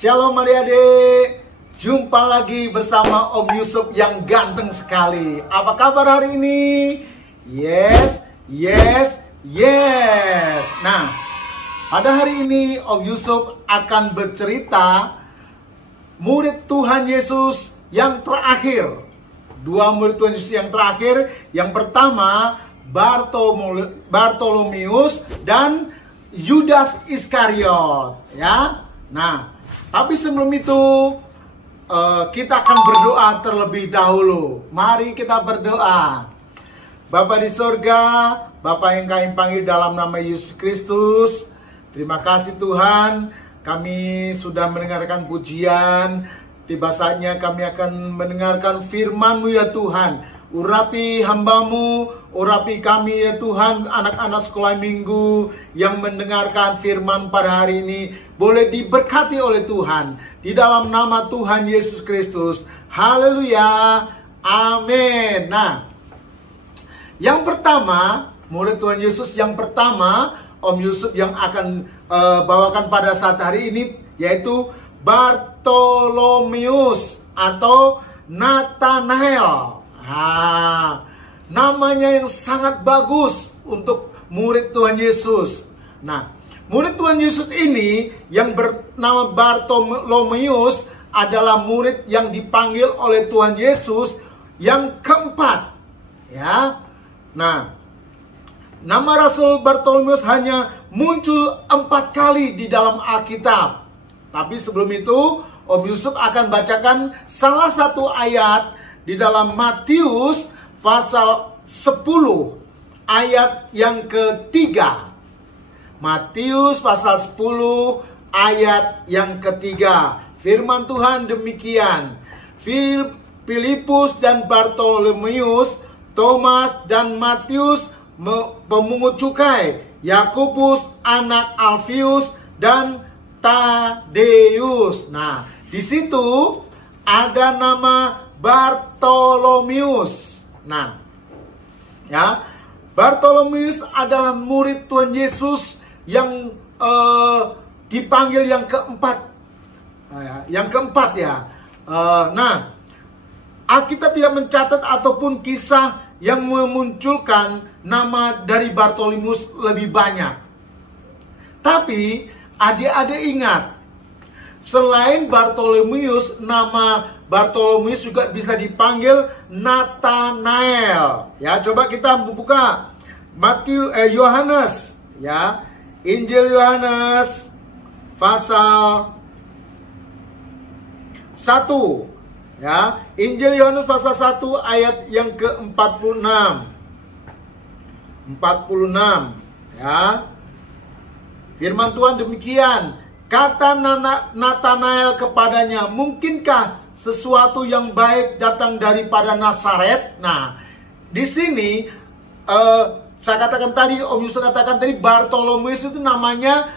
Shalom adik-adik, jumpa lagi bersama Om Yusuf yang ganteng sekali. Apa kabar hari ini? Yes. Nah, pada hari ini Om Yusuf akan bercerita murid Tuhan Yesus yang terakhir. Dua murid Tuhan Yesus yang terakhir. Yang pertama Bartolomeus dan Yudas Iskariot, ya. Nah, tapi sebelum itu kita akan berdoa terlebih dahulu. Mari kita berdoa. Bapa di sorga, Bapa yang kami panggil dalam nama Yesus Kristus, terima kasih Tuhan, kami sudah mendengarkan pujian. Tiba saatnya kami akan mendengarkan firman-Mu ya Tuhan. Urapi hamba-Mu, urapi kami ya Tuhan, anak-anak sekolah minggu yang mendengarkan firman pada hari ini. Boleh diberkati oleh Tuhan. Di dalam nama Tuhan Yesus Kristus. Haleluya. Amin. Nah, yang pertama, murid Tuhan Yesus yang pertama, Om Yusuf yang akan bawakan pada saat hari ini, yaitu Bartolomeus atau Nathanael. Namanya yang sangat bagus untuk murid Tuhan Yesus. Nah, murid Tuhan Yesus ini yang bernama Bartolomeus adalah murid yang dipanggil oleh Tuhan Yesus yang keempat. Ya. Nah, nama Rasul Bartolomeus hanya muncul 4 kali di dalam Alkitab. Tapi sebelum itu, Om Yusuf akan bacakan salah satu ayat di dalam Matius pasal 10 ayat yang ketiga. Matius pasal 10 ayat yang ketiga. Firman Tuhan demikian. Filipus dan Bartolomeus, Thomas dan Matius pemungut cukai, Yakobus anak Alfius dan Tadeus. Nah, di situ ada nama Bartolomeus. Nah, ya, Bartolomeus adalah murid Tuhan Yesus yang dipanggil yang keempat. Yang keempat ya. Nah, Alkitab tidak mencatat ataupun kisah yang memunculkan nama dari Bartolomeus lebih banyak. Tapi adik-adik ingat, selain Bartolomeus, nama Bartolomeus juga bisa dipanggil Nathanael. Ya, coba kita buka Yohanes, ya. Injil Yohanes pasal 1. Ya, Injil Yohanes pasal 1 ayat yang ke-46. 46, ya. Firman Tuhan demikian. Kata Nathanael kepadanya, "Mungkinkah sesuatu yang baik datang daripada Nazaret?" Nah, di sini saya katakan tadi, Om Yusuf katakan tadi, Bartolomeus itu namanya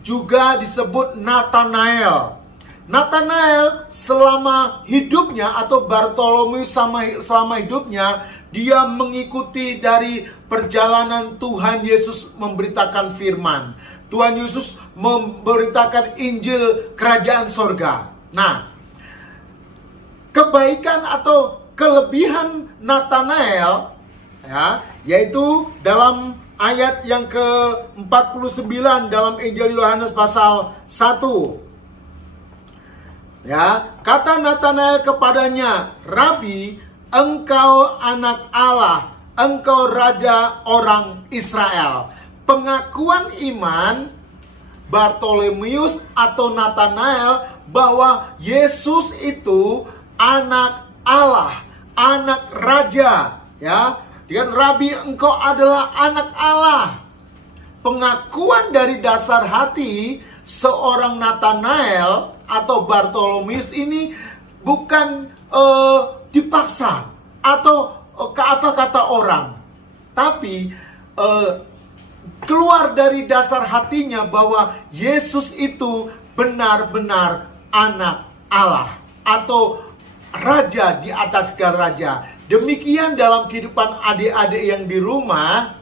juga disebut Nathanael. Nathanael selama hidupnya, atau Bartolomeus selama hidupnya, dia mengikuti dari perjalanan Tuhan Yesus memberitakan firman. Tuhan Yesus memberitakan Injil Kerajaan Sorga. Nah, kebaikan atau kelebihan Nathanael, ya, yaitu dalam ayat yang ke-49 dalam Injil Yohanes pasal 1. Ya, kata Nathanael kepadanya, "Rabi, engkau anak Allah, engkau raja orang Israel." Pengakuan iman Bartolomeus atau Nathanael bahwa Yesus itu anak Allah, anak raja, ya. Dengan Rabi, engkau adalah anak Allah. Pengakuan dari dasar hati seorang Nathanael atau Bartolomeus ini bukan dipaksa atau ke apa kata orang, tapi keluar dari dasar hatinya bahwa Yesus itu benar-benar anak Allah atau raja di atas segala raja. Demikian dalam kehidupan adik-adik yang di rumah,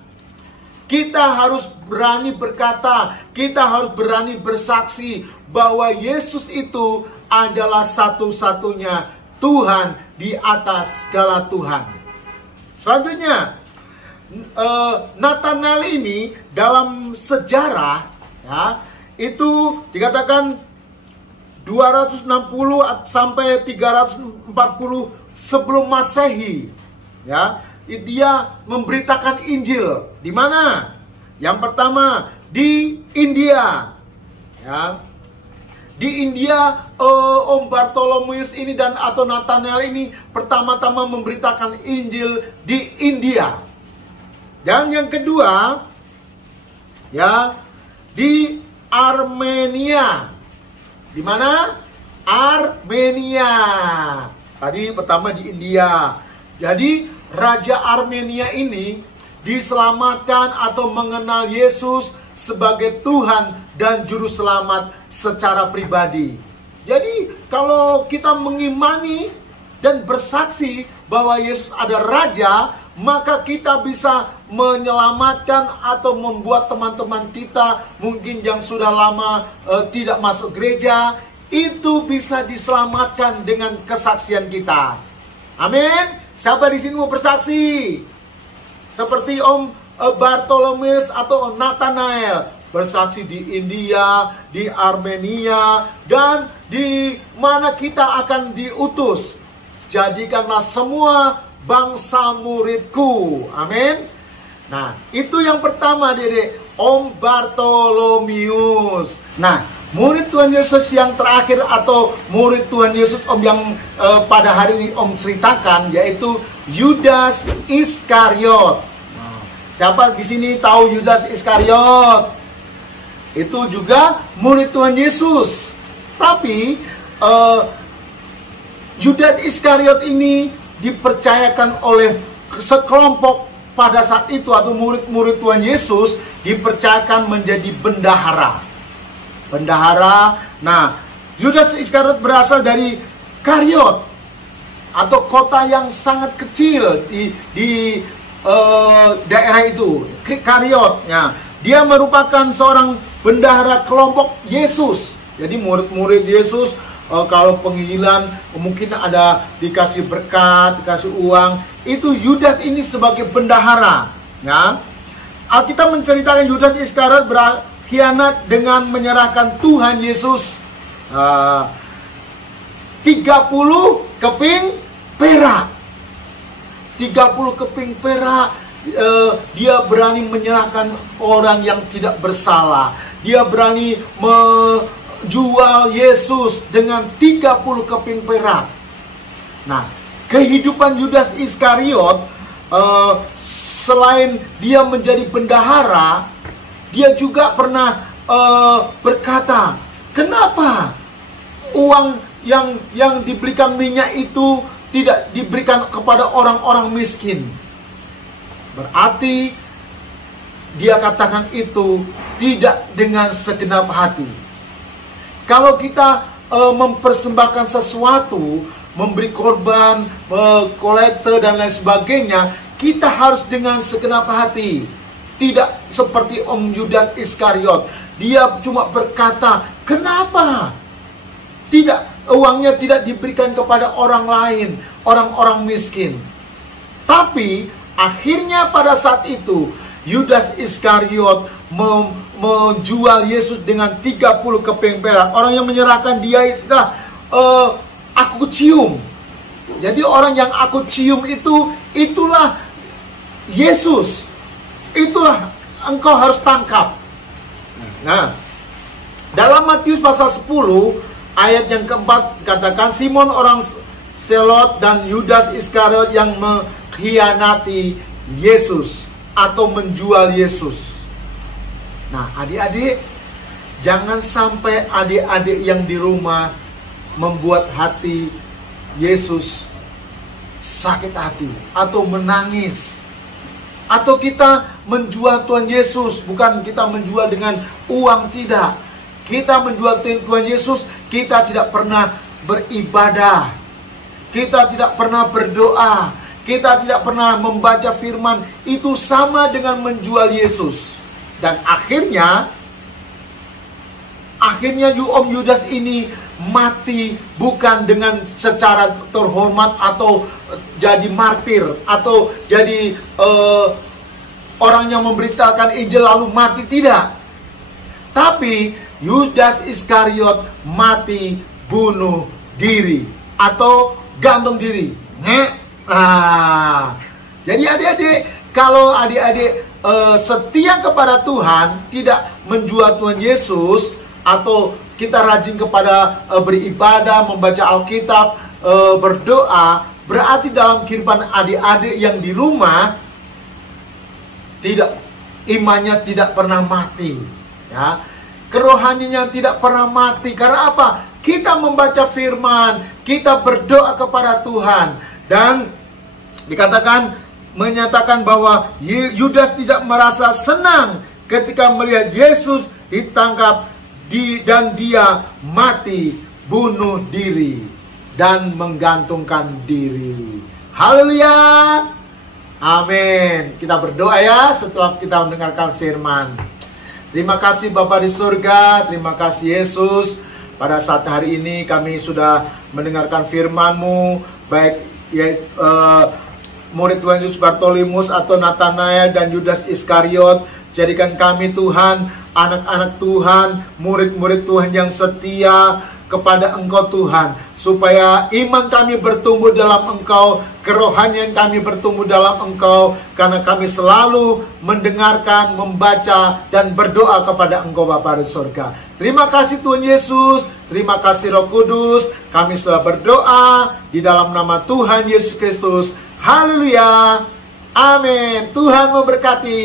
Kita harus berani berkata, kita harus berani bersaksi bahwa Yesus itu adalah satu-satunya Tuhan di atas segala Tuhan. Selanjutnya, Nathanael ini dalam sejarah ya, itu dikatakan 260 sampai 340 sebelum Masehi ya, dia memberitakan Injil di mana? Yang pertama di India ya. Di India Om Bartolomeus ini dan atau Nathanael ini pertama-tama memberitakan Injil di India. Dan yang kedua ya di Armenia. Di mana? Armenia. Tadi pertama di India. Jadi Raja Armenia ini diselamatkan atau mengenal Yesus sebagai Tuhan dan Juru Selamat secara pribadi. Jadi kalau kita mengimani dan bersaksi bahwa Yesus ada Raja, maka kita bisa menyelamatkan atau membuat teman-teman kita mungkin yang sudah lama tidak masuk gereja, itu bisa diselamatkan dengan kesaksian kita. Amin. Siapa di sini mau bersaksi? Seperti Om Bartolomeus atau Nathanael bersaksi di India, di Armenia, dan di mana kita akan diutus. Jadikanlah semua bangsa muridku. Amin. Nah, itu yang pertama, Dede, Om Bartolomeus. Nah, murid Tuhan Yesus yang terakhir atau murid Tuhan Yesus Om yang pada hari ini Om ceritakan, yaitu Yudas Iskariot. Nah, siapa di sini tahu Yudas Iskariot? Itu juga murid Tuhan Yesus. Tapi Yudas Iskariot ini dipercayakan oleh sekelompok pada saat itu, atau murid-murid Tuhan Yesus dipercayakan menjadi bendahara. Bendahara. Nah, Yudas Iskariot berasal dari Kariot, atau kota yang sangat kecil di daerah itu, Kariot. Nah, dia merupakan seorang bendahara kelompok Yesus. Jadi murid-murid Yesus kalau penginjilan mungkin ada dikasih berkat, dikasih uang. Itu Yudas ini sebagai bendahara. Ya, Alkitab menceritakan Yudas Iskariot berkhianat dengan menyerahkan Tuhan Yesus 30 keping perak. 30 keping perak. Dia berani menyerahkan orang yang tidak bersalah. Dia berani menjual Yesus dengan 30 keping perak. Nah, kehidupan Yudas Iskariot, selain dia menjadi bendahara, dia juga pernah berkata, kenapa uang yang diberikan minyak itu tidak diberikan kepada orang-orang miskin? Berarti dia katakan itu tidak dengan segenap hati. Kalau kita mempersembahkan sesuatu, memberi korban, kolekte dan lain sebagainya, kita harus dengan segenap hati. Tidak seperti Om Yudas Iskariot. Dia cuma berkata, kenapa uangnya tidak diberikan kepada orang lain, orang-orang miskin? Tapi akhirnya pada saat itu Yudas Iskariot menjual Yesus dengan 30 keping perak. Orang yang menyerahkan dia itulah aku cium. Jadi orang yang aku cium itulah Yesus. Itulah engkau harus tangkap. Nah, dalam Matius pasal 10 ayat yang keempat dikatakan, Simon orang Selot dan Yudas Iskariot yang mengkhianati Yesus atau menjual Yesus. Nah, adik-adik, jangan sampai adik-adik yang di rumah membuat hati Yesus sakit hati atau menangis. Atau kita menjual Tuhan Yesus, bukan kita menjual dengan uang, tidak. Kita menjual Tuhan Yesus, kita tidak pernah beribadah. Kita tidak pernah berdoa. kita tidak pernah membaca firman, itu sama dengan menjual Yesus. Dan akhirnya Om Yudas ini mati bukan dengan secara terhormat atau jadi martir atau jadi orang yang memberitakan Injil lalu mati, tidak. Tapi Yudas Iskariot mati bunuh diri atau gantung diri. Jadi adik-adik, kalau adik-adik setia kepada Tuhan, tidak menjual Tuhan Yesus, atau kita rajin kepada beribadah, membaca Alkitab, berdoa, berarti dalam kehidupan adik-adik yang di rumah imannya tidak pernah mati, ya. Kerohaniannya tidak pernah mati. Karena apa? Kita membaca firman, kita berdoa kepada Tuhan, dan menyatakan bahwa Yudas tidak merasa senang ketika melihat Yesus ditangkap dan dia mati bunuh diri dan menggantungkan diri. Haleluya. Amin. Kita berdoa ya setelah kita mendengarkan firman. Terima kasih Bapa di surga, terima kasih Yesus. Pada saat hari ini kami sudah mendengarkan firman-Mu, baik murid Tuhan Yesus Bartolomeus atau Natanael dan Yudas Iskariot. Jadikan kami Tuhan, anak-anak Tuhan, murid-murid Tuhan yang setia kepada Engkau Tuhan, supaya iman kami bertumbuh dalam Engkau, kerohanian kami bertumbuh dalam Engkau, karena kami selalu mendengarkan, membaca, dan berdoa kepada Engkau Bapa di surga. Terima kasih Tuhan Yesus, terima kasih Roh Kudus, kami sudah berdoa di dalam nama Tuhan Yesus Kristus. Haleluya. Amin. Tuhan memberkati.